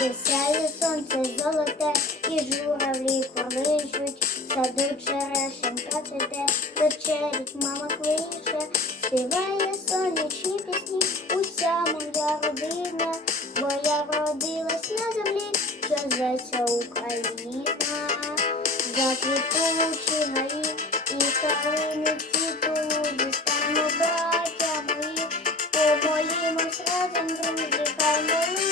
де сонце золоте, і журавлі колишуть, саду черешенька цвіте, вечерить мама кличе, співає сонячні пісні, уся моя родина, бо я родилась на землі, що зветься Україна, за квітучі гаї і калини цвітуть, стану браття мої, помолімось разом друзі, хай молимо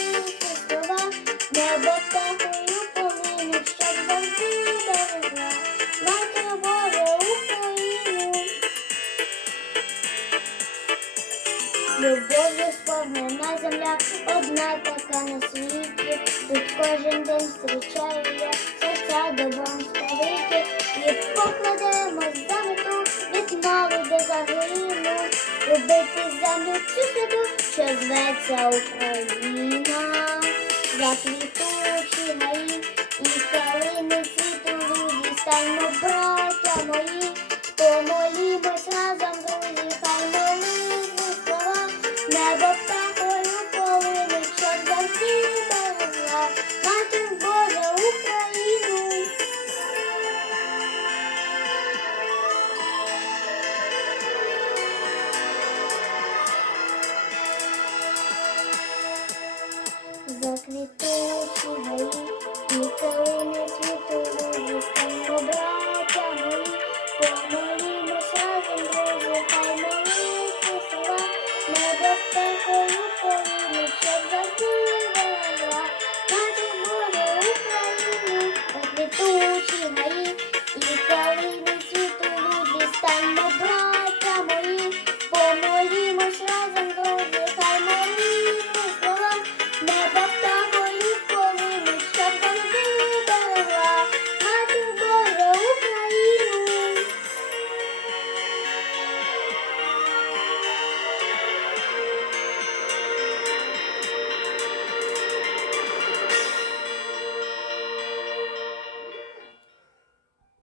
небо птахою полинуть, щоб завжди берегла, Матір Боже Україну. Любов'ю сповнена земля, одна така на світі. Тут кожен день зустрічаю я серця добром сповиті. І покладемось за мету від молоді загину. Любити землю цю святу, що зветься Україна. Заквітучі гаї і калини цвіту лузі, станьмо, браття мої, помолімось разом, Заквітучі гаї і калини цвіту лузі, станьмо, браття мої, помолімось разом, друзі, хай молитви слова, небо птахою полинуть, щоб завжди берегла, матір Божа Україну, заквітучі гаї і калини цвіту лузі, станьмо, браття